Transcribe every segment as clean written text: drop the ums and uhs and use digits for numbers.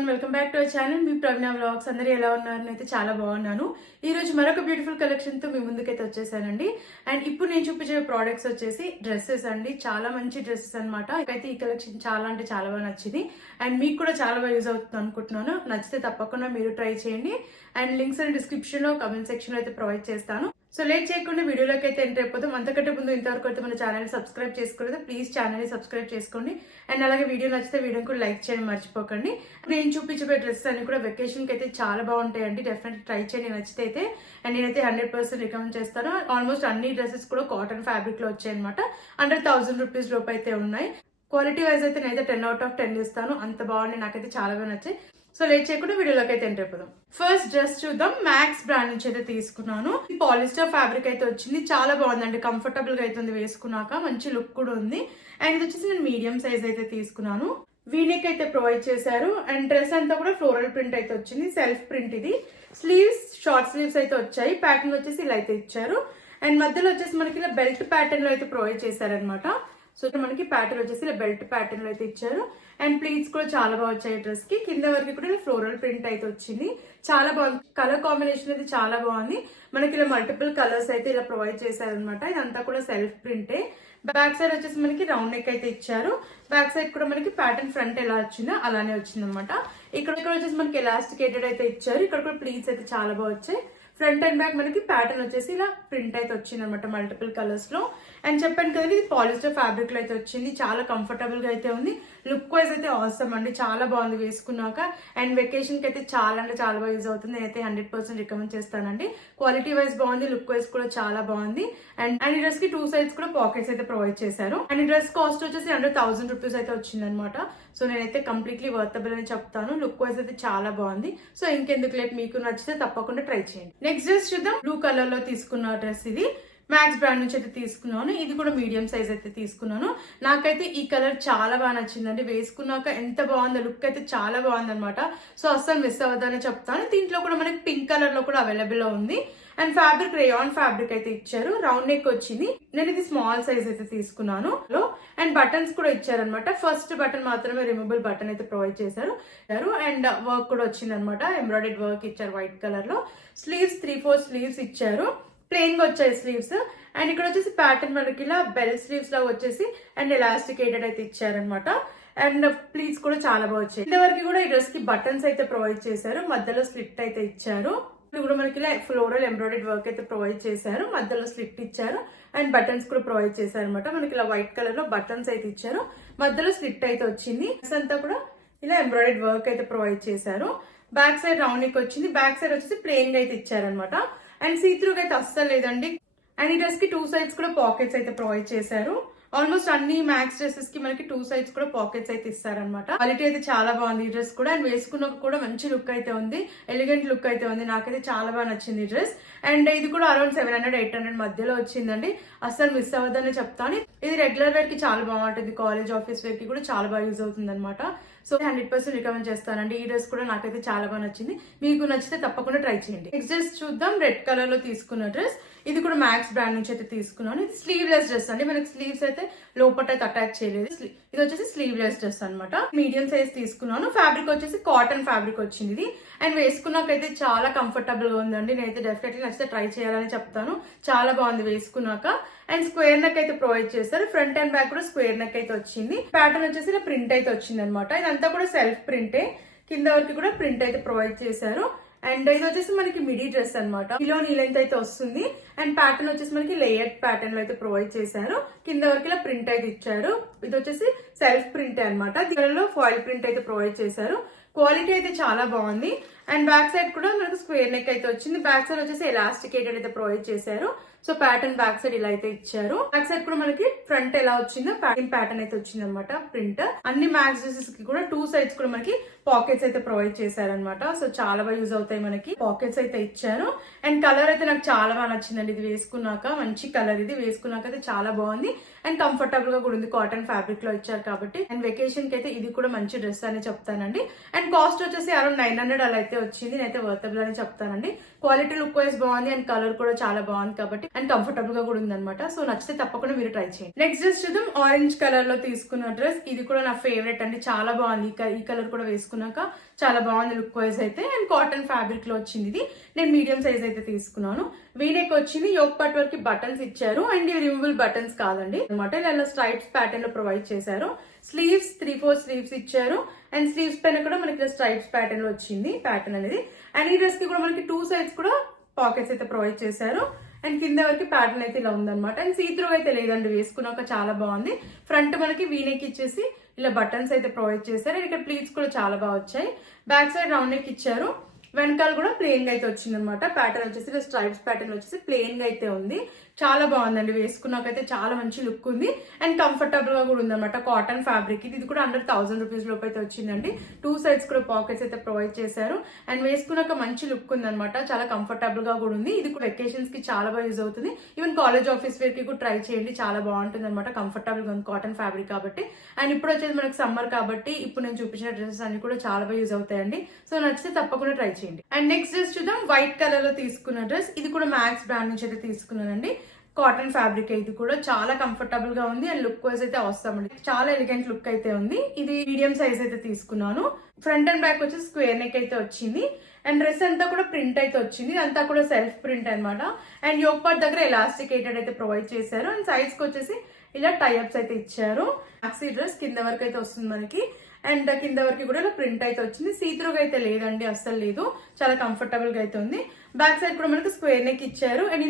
Everyone, welcome back to our channel. Me Praveena vlogs. అందరూ ఎలా ఉన్నారు? అయితే చాలా బాగున్నాను. ఈ రోజు మరొక బ్యూటిఫుల్ కలెక్షన్ తో మీ ముందుకైతే వచ్చేసానండి. అండ్ ఇప్పుడు నేను చూపించే ప్రోడక్ట్స్ వచ్చేసి డ్రెస్సెస్ అండి. చాలా మంచి డ్రెస్సెస్ అనమాట. అయితే ఈ కలెక్షన్ చాలా అంటే చాలా బాగా నచ్చింది. అండ్ మీకు కూడా చాలా బాగా యూజ్ అవుతుంది అనుకుంటున్నాను. నచ్చితే తప్పకుండా మీరు ట్రై చేయండి. అండ్ లింక్స్ అండ్ డిస్క్రిప్షన్ లో కమెంట్ సెక్షన్ లో అయితే ప్రొవైడ్ చేస్తాను. సో లేట్ చేయకుండా వీడియోలోకి అయితే ఎంటర్ అయిపోతాం. అంతకంటే ముందు ఇంతవరకు అయితే మన ఛానల్ సబ్స్క్రైబ్ చేసుకోలేదు, ప్లీజ్ ఛానల్ని సబ్స్క్రైబ్ చేసుకోండి. అండ్ అలాగే వీడియో నచ్చితే వీడియోని కూడా లైక్ చేయడం మర్చిపోకండి. నేను చూపించే డ్రెస్సెస్ అన్ని కూడా వెకేషన్కి అయితే చాలా బాగుంటాయండి. డెఫినెట్లీ ట్రై చేయండి నచ్చితే అయితే. అండ్ నేనైతే 100% రికమెండ్ చేస్తాను. ఆల్మోస్ట్ అన్ని డ్రెస్సెస్ కూడా కాటన్ ఫ్యాబ్రిక్ లో వచ్చాయి అనమాట. అండర్ 1000 రూపీస్ లోపు అయితే ఉన్నాయి. క్వాలిటీ వైజ్ అయితే నేనైతే 10 out of 10 ఇస్తాను. అంత బాగుంది, నాకైతే చాలా బాగా నచ్చాయి. సో లేట్ చేయకుండా వీడియోలోకి అయితే ఎంటర్ అయిపోదాం. ఫస్ట్ డ్రెస్ చూద్దాం. మ్యాక్స్ బ్రాండ్ నుంచి అయితే తీసుకున్నాను. పాలిస్టర్ ఫ్యాబ్రిక్ అయితే వచ్చింది. చాలా బాగుందండి, కంఫర్టబుల్ గా అయితే వేసుకున్నాక మంచి లుక్ కూడా ఉంది. అండ్ ఇది వచ్చేసి నేను మీడియం సైజ్ అయితే తీసుకున్నాను. వీనెక్ అయితే ప్రొవైడ్ చేశారు. అండ్ డ్రెస్ అంతా కూడా ఫ్లోరల్ ప్రింట్ అయితే వచ్చింది. సెల్ఫ్ ప్రింట్ ఇది. స్లీవ్స్ షార్ట్ స్లీవ్స్ అయితే వచ్చాయి. ప్యాటర్న్ వచ్చేసి ఇలా అయితే ఇచ్చారు. అండ్ మధ్యలో వచ్చేసి మనకి ఇలా బెల్ట్ ప్యాటర్న్ లో అయితే ప్రొవైడ్ చేశారనమాట. సో మనకి ప్యాటర్న్ వచ్చేసి ఇలా బెల్ట్ ప్యాటర్న్ లో అయితే ఇచ్చారు. అండ్ ప్లీట్స్ కూడా చాలా బాగా వచ్చాయి. డ్రెస్ కి కింద వరకు కూడా ఇలా ఫ్లోరల్ ప్రింట్ అయితే వచ్చింది. చాలా బాగుంది. కలర్ కాంబినేషన్ అయితే చాలా బాగుంది. మనకి ఇలా మల్టిపుల్ కలర్స్ అయితే ఇలా ప్రొవైడ్ చేశారనమాట. ఇదంతా కూడా సెల్ఫ్ ప్రింటే. బ్యాక్ సైడ్ వచ్చేసి మనకి రౌండ్ నెక్ అయితే ఇచ్చారు. బ్యాక్ సైడ్ కూడా మనకి ప్యాటర్న్ ఫ్రంట్ ఎలా వచ్చిందో అలానే వచ్చింది అనమాట. ఇక్కడ వచ్చేసి మనకి ఎలాస్టికేటెడ్ అయితే ఇచ్చారు. ఇక్కడ కూడా ప్లీట్స్ అయితే చాలా బాగా వచ్చాయి. ఫ్రంట్ అండ్ బ్యాక్ మనకి ప్యాటర్న్ వచ్చేసి ఇలా ప్రింట్ అయితే వచ్చింది అనమాట, మల్టిపుల్ కలర్స్ లో. అండ్ చెప్పాను కదండి, ఇది పాలిస్టర్ ఫ్యాబ్రిక్ లో అయితే వచ్చింది. చాలా కంఫర్టబుల్ గా అయితే ఉంది. లుక్ వైజ్ అయితే అవసరం అండి, చాలా బాగుంది వేసుకున్నాక. అండ్ వెకేషన్ కి అయితే చాలా అంటే చాలా బాగా యూజ్ అవుతుంది. నేనైతే 100% రికమెండ్ చేస్తానండి. క్వాలిటీ వైజ్ బాగుంది, లుక్ వైజ్ కూడా చాలా బాగుంది. అండ్ ఈ డ్రెస్ కి 2 sides కూడా పాకెట్స్ అయితే ప్రొవైడ్ చేశారు. అండ్ ఈ డ్రెస్ కాస్ట్ వచ్చేసి అండర్ 1000 రూపీస్ అయితే వచ్చింది అనమాట. సో నేనైతే కంప్లీట్లీ వర్తబుల్ అని చెప్తాను. లుక్ వైజ్ అయితే చాలా బాగుంది. సో ఇంకెందుకు లేట్, మీకు నచ్చితే తప్పకుండా ట్రై చేయండి. నెక్స్ట్ డ్రెస్ చూద్దాం. బ్లూ కలర్ లో తీసుకున్న డ్రెస్ ఇది. మ్యాక్స్ బ్రాండ్ నుంచి అయితే తీసుకున్నాను. ఇది కూడా మీడియం సైజ్ అయితే తీసుకున్నాను. నాకైతే ఈ కలర్ చాలా బాగా నచ్చిందండి. వేసుకున్నాక ఎంత బాగుందో, లుక్ అయితే చాలా బాగుంది అనమాట. సో అస్సలు మిస్ అవ్వదని చెప్తాను. దీంట్లో కూడా మనకి పింక్ కలర్ లో కూడా అవైలబుల్ లో ఉంది. అండ్ ఫ్యాబ్రిక్ రేయాన్ ఫ్యాబ్రిక్ అయితే ఇచ్చారు. రౌండ్ నెక్ వచ్చింది. నేను ఇది స్మాల్ సైజ్ అయితే తీసుకున్నాను. అండ్ బటన్స్ కూడా ఇచ్చారనమాట. ఫస్ట్ బటన్ మాత్రమే రిమూవబుల్ బటన్ అయితే ప్రొవైడ్ చేశారు. అండ్ వర్క్ కూడా వచ్చింది అనమాట. ఎంబ్రాయిడెడ్ వర్క్ ఇచ్చారు వైట్ కలర్ లో. స్లీవ్స్ 3-4 స్లీవ్స్ ఇచ్చారు. ప్లెయిన్ గా వచ్చాయి స్లీవ్స్. అండ్ ఇక్కడ వచ్చేసి ప్యాటర్న్ మనకి ఇలా బెల్ స్లీవ్స్ లాగా వచ్చేసి అండ్ ఎలాస్టికేటెడ్ అయితే ఇచ్చారనమాట. అండ్ ప్లీట్స్ కూడా చాలా బాగా వచ్చాయి. ఇంతవరకు కూడా ఈ డ్రెస్ కి బటన్స్ అయితే ప్రొవైడ్ చేశారు. మధ్యలో స్లిట్ అయితే ఇచ్చారు. ఇప్పుడు కూడా మనకి ఇలా ఫ్లోరల్ ఎంబ్రాయిడెడ్ వర్క్ అయితే ప్రొవైడ్ చేశారు. మధ్యలో స్లిట్ ఇచ్చారు. అండ్ బటన్స్ కూడా ప్రొవైడ్ చేశారు అనమాట. మనకి ఇలా వైట్ కలర్ లో బటన్స్ అయితే ఇచ్చారు. మధ్యలో స్లిట్ అయితే వచ్చింది. అంతా కూడా ఇలా ఎంబ్రాయిడెడ్ వర్క్ అయితే ప్రొవైడ్ చేశారు. బ్యాక్ సైడ్ రౌండ్ నెక్ వచ్చింది. బ్యాక్ సైడ్ వచ్చేసి ప్లెయిన్ గా అయితే ఇచ్చారనమాట. అండ్ సీత్రూగా అయితే అస్సలు లేదండి. అండ్ ఈ డ్రెస్ కి 2 sides కూడా పాకెట్స్ అయితే ప్రొవైడ్ చేశారు. ఆల్మోస్ట్ అన్ని మ్యాక్స్ డ్రెస్సెస్ కి మనకి 2 sides కూడా పాకెట్స్ అయితే ఇస్తారనమాట. క్వాలిటీ అయితే చాలా బాగుంది ఈ డ్రెస్ కూడా. అండ్ వేసుకున్నాక కూడా మంచి లుక్ అయితే ఉంది, ఎలిగెంట్ లుక్ అయితే ఉంది. నాకైతే చాలా బాగా నచ్చింది ఈ డ్రెస్. అండ్ ఇది కూడా అరౌండ్ 700-800 మధ్యలో వచ్చిందండి. అస్సలు మిస్ అవ్వదని చెప్తాను. ఇది రెగ్యులర్ వేర్ కి చాలా బాగుంటుంది. కాలేజ్ ఆఫీస్ వేర్ కి కూడా చాలా బాగా యూజ్ అవుతుంది అనమాట. సో 100% రికమెండ్ చేస్తానండి. ఈ డ్రెస్ కూడా నాకైతే చాలా బాగా నచ్చింది. మీకు నచ్చితే తప్పకుండా ట్రై చేయండి. నెక్స్ట్ డ్రెస్ చూద్దాం. రెడ్ కలర్ లో తీసుకున్న డ్రెస్. ఇది కూడా మ్యాక్స్ బ్రాండ్ నుంచి అయితే తీసుకున్నాను. ఇది స్లీవ్లెస్ డ్రెస్ అండి. మనకి స్లీవ్స్ అయితే లోపల అయితే అటాచ్ చేయలేదు. ఇది వచ్చేసి స్లీవ్లెస్ డ్రెస్ అనమాట. మీడియం సైజ్ తీసుకున్నాను. ఫ్యాబ్రిక్ వచ్చేసి కాటన్ ఫ్యాబ్రిక్ వచ్చింది ఇది. అండ్ వేసుకున్నాకైతే చాలా కంఫర్టబుల్ గా ఉందండి. నేనైతే డెఫినెట్లీ నచ్చితే ట్రై చేయాలని చెప్తాను. చాలా బాగుంది వేసుకున్నాక. అండ్ స్క్వేర్ నెక్ అయితే ప్రొవైడ్ చేస్తారు. ఫ్రంట్ అండ్ బ్యాక్ కూడా స్క్వేర్ నెక్ అయితే వచ్చింది. ప్యాటర్న్ వచ్చేసి ఇలా ప్రింట్ అయితే వచ్చింది అనమాట. ఇదంతా కూడా సెల్ఫ్ ప్రింటే. కింద వరకు కూడా ప్రింట్ అయితే ప్రొవైడ్ చేశారు. అండ్ ఇది వచ్చేసి మనకి మిడీ డ్రెస్ అనమాట. కిలో నీ లెంత్ అయితే వస్తుంది. అండ్ ప్యాటర్న్ వచ్చేసి మనకి లేయర్ ప్యాటర్న్ లో అయితే ప్రొవైడ్ చేశారు. కింద వరకు ఇలా ప్రింట్ అయితే ఇచ్చారు. ఇది వచ్చేసి సెల్ఫ్ ప్రింట్ అనమాట. దీనిలో ఫాయిల్ ప్రింట్ అయితే ప్రొవైడ్ చేశారు. క్వాలిటీ అయితే చాలా బాగుంది. అండ్ బ్యాక్ సైడ్ కూడా మనకు స్క్వేర్ నెక్ అయితే వచ్చింది. బ్యాక్ సైడ్ వచ్చేసి ఎలాస్టికేటెడ్ అయితే ప్రొవైడ్ చేశారు. సో ప్యాటర్న్ బ్యాక్ సైడ్ ఇలా అయితే ఇచ్చారు. బ్యాక్ సైడ్ కూడా మనకి ఫ్రంట్ ఎలా వచ్చిందో ప్యాటర్న్ అయితే వచ్చింది అనమాట, ప్రింట్. అన్ని మ్యాక్స్ డ్రెస్సెస్ కి కూడా 2 sides కూడా మనకి పాకెట్స్ అయితే ప్రొవైడ్ చేశారనమాట. సో చాలా బాగా యూజ్ అవుతాయి మనకి. పాకెట్స్ అయితే ఇచ్చారు. అండ్ కలర్ అయితే నాకు చాలా బాగా నచ్చిందండి. ఇది వేసుకున్నాక మంచి కలర్. ఇది వేసుకున్నాక అయితే చాలా బాగుంది. అండ్ కంఫర్టబుల్ గా కూడా ఉంది. కాటన్ ఫ్యాబ్రిక్ లో ఇచ్చారు కాబట్టి. అండ్ వెకేషన్ కి అయితే ఇది కూడా మంచి డ్రెస్ అని చెప్తానండి. అండ్ కాస్ట్ వచ్చేసి అరౌండ్ 900 అలా అయితే వచ్చింది. నేనైతే వర్తబుల్ అని చెప్తానండి. క్వాలిటీ లుక్ వైజ్ బాగుంది అండ్ కలర్ కూడా చాలా బాగుంది కాబట్టి అండ్ కంఫర్టబుల్ గా కూడా ఉందన్నమాట. సో నచ్చితే తప్పకుండా మీరు ట్రై చేయండి. నెక్స్ట్ డ్రెస్ చూద్దాం. ఆరెంజ్ కలర్ లో తీసుకున్న డ్రెస్, ఇది కూడా నా ఫేవరెట్ అండి, చాలా బాగుంది. ఈ కలర్ కూడా వేసుకున్నాక చాలా బాగుంది లుక్ వైజ్ అయితే. అండ్ కాటన్ ఫ్యాబ్రిక్ లో వచ్చింది ఇది. నేను మీడియం సైజ్ అయితే తీసుకున్నాను. వీనెక్ వచ్చింది, యోక్ పార్ట్ వరకు బటన్స్ ఇచ్చారు అండ్ ఇవి రిమూవబుల్ బటన్స్ కాదండి అనమాట. ఇలా స్ట్రైప్స్ ప్యాటర్న్ లో ప్రొవైడ్ చేశారు. స్లీవ్స్ 3-4 స్లీవ్స్ ఇచ్చారు అండ్ స్లీవ్స్ పైన కూడా మనకి స్ట్రైప్స్ ప్యాటర్న్ లో వచ్చింది ప్యాటర్న్ అనేది. అండ్ ఈ డ్రెస్ కి కూడా మనకి 2 సైడ్స్ కూడా పాకెట్స్ అయితే ప్రొవైడ్ చేశారు అండ్ కింద వరకు ప్యాటర్న్ అయితే ఇలా ఉందన్నమాట. అండ్ సీత్రూ అయితే లేదండి, వేసుకున్నాక చాలా బాగుంది. ఫ్రంట్ మనకి వీనెక్ ఇచ్చేసి ఇలా బటన్స్ అయితే ప్రొవైడ్ చేశారు అండ్ ఇక్కడ ప్లీట్స్ కూడా చాలా బాగా వచ్చాయి. బ్యాక్ సైడ్ రౌండ్ నెక్ ఇచ్చారు. వెనకాల కూడా ప్లెయిన్ గా అయితే వచ్చింది అనమాట. ప్యాటర్న్ వచ్చేసి స్ట్రైప్స్ ప్యాటర్న్ వచ్చేసి ప్లెయిన్ గా అయితే ఉంది. చాలా బాగుందండి, వేసుకున్నాకైతే చాలా మంచి లుక్ ఉంది అండ్ కంఫర్టబుల్ గా కూడా ఉందన్నమాట. కాటన్ ఫ్యాబ్రిక్ ఇది కూడా అండర్ 1000 రూపీస్ లోపు అయితే వచ్చిందండి. 2 సైడ్స్ కూడా పాకెట్స్ అయితే ప్రొవైడ్ చేశారు అండ్ వేసుకున్నాక మంచి లుక్ ఉందన్నమాట. చాలా కంఫర్టబుల్ గా కూడా ఉంది. ఇది కూడా వెకేషన్స్ కి చాలా బాగా యూజ్ అవుతుంది. ఈవెన్ కాలేజ్ ఆఫీస్ వేర్ కి కూడా ట్రై చేయండి, చాలా బాగుంటుంది అనమాట. కంఫర్టబుల్ గా ఉంది కాటన్ ఫ్యాబ్రిక్ కాబట్టి. అండ్ ఇప్పుడు వచ్చేది మనకి సమ్మర్ కాబట్టి ఇప్పుడు నేను చూపించిన డ్రెస్సెస్ అన్ని కూడా చాలా బాగా యూజ్ అవుతాయండి. సో నచ్చితే తప్పకుండా ట్రై చేయండి. అండ్ నెక్స్ట్ డ్రెస్ చూద్దాం. వైట్ కలర్ లో తీసుకున్న డ్రెస్, ఇది కూడా మ్యాక్స్ బ్రాండ్ నుంచి అయితే తీసుకున్నానండి. కాటన్ ఫ్యాబ్రిక్ ఇది కూడా చాలా కంఫర్టబుల్ గా ఉంది అండ్ లుక్ వైజ్ అయితే వస్తామండి. చాలా ఎలిగెంట్ లుక్ అయితే ఉంది. ఇది మీడియం సైజ్ అయితే తీసుకున్నాను. ఫ్రంట్ అండ్ బ్యాక్ వచ్చి స్క్వేర్ నెక్ అయితే వచ్చింది అండ్ డ్రెస్ అంతా కూడా ప్రింట్ అయితే వచ్చింది. అంతా కూడా సెల్ఫ్ ప్రింట్ అనమాట. అండ్ యోక్ పార్ట్ దగ్గర ఎలాస్టికేటెడ్ అయితే ప్రొవైడ్ చేశారు అండ్ సైజ్ కి వచ్చేసి ఇలా టైఅప్స్ అయితే ఇచ్చారు. మ్యాక్సీ డ్రెస్ కింద వరకు అయితే వస్తుంది మనకి అండ్ కింద వరకు కూడా ఇలా ప్రింట్ అయితే వచ్చింది. సీత్రూగా అయితే లేదండి, అస్సలు లేదు. చాలా కంఫర్టబుల్ గా అయితే ఉంది. బ్యాక్ సైడ్ కూడా మనకి స్క్వేర్ నెక్ ఇచ్చారు అండ్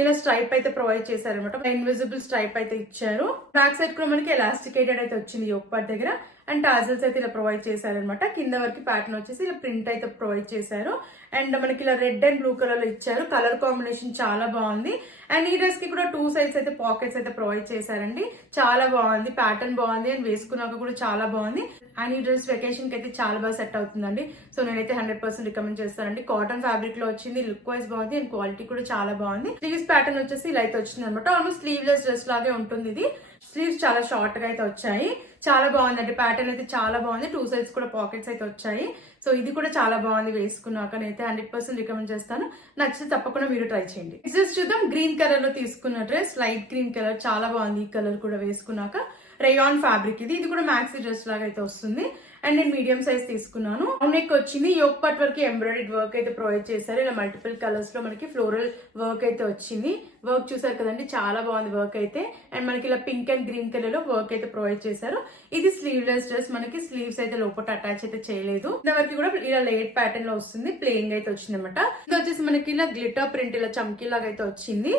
ఇలా స్ట్రైప్ అయితే ప్రొవైడ్ చేశారు అనమాట. ఇన్విజిబుల్ స్ట్రైప్ అయితే ఇచ్చారు. బ్యాక్ సైడ్ కూడా మనకి ఎలాస్టికేటెడ్ అయితే వచ్చింది యోక్ పార్ట్ దగ్గర అండ్ టాజల్స్ అయితే ఇలా ప్రొవైడ్ చేశారనమాట. కింద వరకు ప్యాటర్న్ వచ్చేసి ఇలా ప్రింట్ అయితే ప్రొవైడ్ చేశారు అండ్ మనకి ఇలా రెడ్ అండ్ బ్లూ కలర్ లో ఇచ్చారు. కలర్ కాంబినేషన్ చాలా బాగుంది. అండ్ ఈ డ్రెస్ కి కూడా 2 సైడ్స్ అయితే పాకెట్స్ అయితే ప్రొవైడ్ చేశారండి. చాలా బాగుంది, ప్యాటర్న్ బాగుంది అండ్ వేసుకున్నాక కూడా చాలా బాగుంది. అండ్ ఈ డ్రెస్ వెకేషన్ కి అయితే చాలా బాగా సెట్ అవుతుందండి. సో నేనైతే 100% రికమెండ్ చేస్తానండి. కాటన్ ఫ్యాబ్రిక్ లో వచ్చింది, లుక్ వైజ్ బాగుంది అండ్ క్వాలిటీ కూడా చాలా బాగుంది. స్లీవ్స్ ప్యాటర్న్ వచ్చేసి ఇలా అయితే వచ్చింది అనమాట. ఆల్మోస్ట్ స్లీవ్లెస్ డ్రెస్ లాగే ఉంటుంది ఇది. స్లీవ్స్ చాలా షార్ట్ గా అయితే వచ్చాయి. చాలా బాగుందండి, ప్యాటర్న్ అయితే చాలా బాగుంది. 2 సైడ్స్ కూడా పాకెట్స్ అయితే వచ్చాయి. సో ఇది కూడా చాలా బాగుంది, వేసుకున్నాక నేనైతే 100% రికమెండ్ చేస్తాను. నచ్చితే తప్పకుండా మీరు ట్రై చేయండి. నెక్స్ట్ చూద్దాం. గ్రీన్ కలర్ లో తీసుకున్న డ్రెస్, లైట్ గ్రీన్ కలర్, చాలా బాగుంది. ఈ కలర్ కూడా వేసుకున్నాక రేయాన్ ఫ్యాబ్రిక్ ఇది కూడా మ్యాక్సీ డ్రెస్ లాగా అయితే వస్తుంది అండ్ నేను మీడియం సైజ్ తీసుకున్నాను. నెక్ వచ్చింది, యోక్ పార్ట్ వరకు ఎంబ్రాయిడరీ వర్క్ అయితే ప్రొవైడ్ చేశారు. ఇలా మల్టిపుల్ కలర్స్ లో మనకి ఫ్లోరల్ వర్క్ అయితే వచ్చింది. వర్క్ చూసారు కదండి, చాలా బాగుంది వర్క్ అయితే. అండ్ మనకి ఇలా పింక్ అండ్ గ్రీన్ కలర్ లో వర్క్ అయితే ప్రొవైడ్ చేశారు. ఇది స్లీవ్లెస్ డ్రెస్, మనకి స్లీవ్స్ అయితే లోపల అటాచ్ అయితే చేయలేదు. వరకు కూడా ఇలా లేట్ ప్యాటర్న్ లో వస్తుంది, ప్లెయిన్ గా అయితే వచ్చింది అనమాట. ఇది వచ్చేసి మనకి ఇలా గ్లిటర్ ప్రింట్, ఇలా చమ్కీ లాగా అయితే వచ్చింది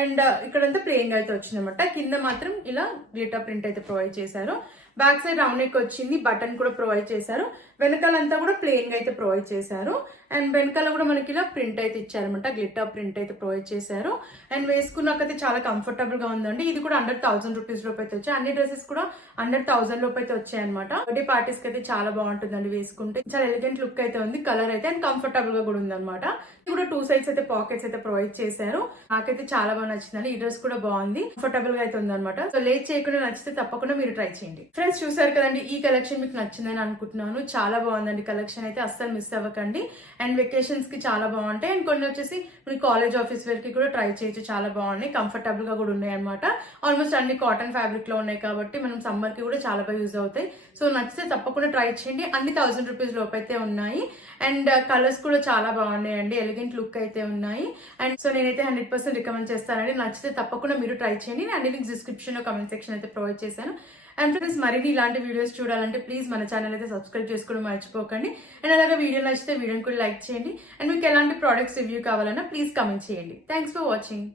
అండ్ ఇక్కడంతా ప్లెయిన్ గా అయితే వచ్చింది అనమాట. కింద మాత్రం ఇలా గ్లిటర్ ప్రింట్ అయితే ప్రొవైడ్ చేశారు. బ్యాక్ సైడ్ రౌండ్ నెక్ వచ్చింది, బటన్ కూడా ప్రొవైడ్ చేశారు. వెనకాలంతా కూడా ప్లెయిన్ గా అయితే ప్రొవైడ్ చేశారు అండ్ వెనకాల కూడా మనకి ఇలా ప్రింట్ అయితే ఇచ్చారనమాట. గ్లిటర్ ప్రింట్ అయితే ప్రొవైడ్ చేశారు అండ్ వేసుకున్నాకైతే చాలా కంఫర్టబుల్ గా ఉందండి. ఇది కూడా అండర్ 1000 రూపీస్ లోపు అయితే వచ్చాయి. అన్ని డ్రెస్సెస్ కూడా అండర్ 1000 లోపు అయితే వచ్చాయి అనమాట. బర్త్డే పార్టీస్ కి అయితే చాలా బాగుంటుందండి వేసుకుంటే. చాలా ఎలిగెంట్ లుక్ అయితే ఉంది, కలర్ అయితే అండ్ కంఫర్టబుల్ గా కూడా ఉంది అనమాట. ఇది కూడా 2 సైడ్స్ అయితే పాకెట్స్ అయితే ప్రొవైడ్ చేశారు. నాకైతే చాలా బాగా నచ్చిందండి. ఈ డ్రెస్ కూడా బాగుంది, కంఫర్టబుల్ గా అయితే ఉంది అనమాట. సో లేట్ చేయకుండా నచ్చితే తప్పకుండా మీరు ట్రై చేయండి. ఫ్రెండ్స్ చూసారు కదండి, ఈ కలెక్షన్ మీకు నచ్చిందని అనుకుంటున్నాను. చాలా బాగుందండి కలెక్షన్ అయితే, అస్సలు మిస్ అవ్వకండి. అండ్ వెకేషన్స్ కి చాలా బాగుంటాయి అండ్ కొన్ని వచ్చేసి మీ కాలేజ్ ఆఫీస్ వేర్ కి కూడా ట్రై చేయొచ్చు. చాలా బాగున్నాయి, కంఫర్టబుల్ గా కూడా ఉన్నాయి అనమాట. ఆల్మోస్ట్ అన్ని కాటన్ ఫ్యాబ్రిక్ లో ఉన్నాయి కాబట్టి మనం సమ్మర్ కి కూడా చాలా బాగా యూజ్ అవుతాయి. సో నచ్చితే తప్పకుండా ట్రై చేయండి. అన్ని 1000 రూపీస్ లోపు అయితే ఉన్నాయి అండ్ కలర్స్ కూడా చాలా బాగున్నాయండి, ఎలిగెంట్ లుక్ అయితే ఉన్నాయి. అండ్ సో నేనైతే 100% రికమెండ్ చేస్తానండి. నచ్చితే తప్పకుండా మీరు ట్రై చేయండి. అన్ని లింక్స్ డిస్క్రిప్షన్ లో కమెంట్ సెక్షన్ అయితే ప్రొవైడ్ చేశాను. అండ్ ఫ్రెండ్స్ మరిన్ని ఇలాంటి వీడియోస్ చూడాలంటే ప్లీజ్ మన ఛానల్ అయితే సబ్స్క్రైబ్ చేసుకోవడం మర్చిపోకండి. అండ్ అలాగే వీడియో నచ్చితే వీడియోని కూడా లైక్ చేయండి. అండ్ మీకు ఎలాంటి ప్రోడక్ట్స్ రివ్యూ కావాలన్నా ప్లీజ్ కమెంట్ చేయండి. Thanks for watching.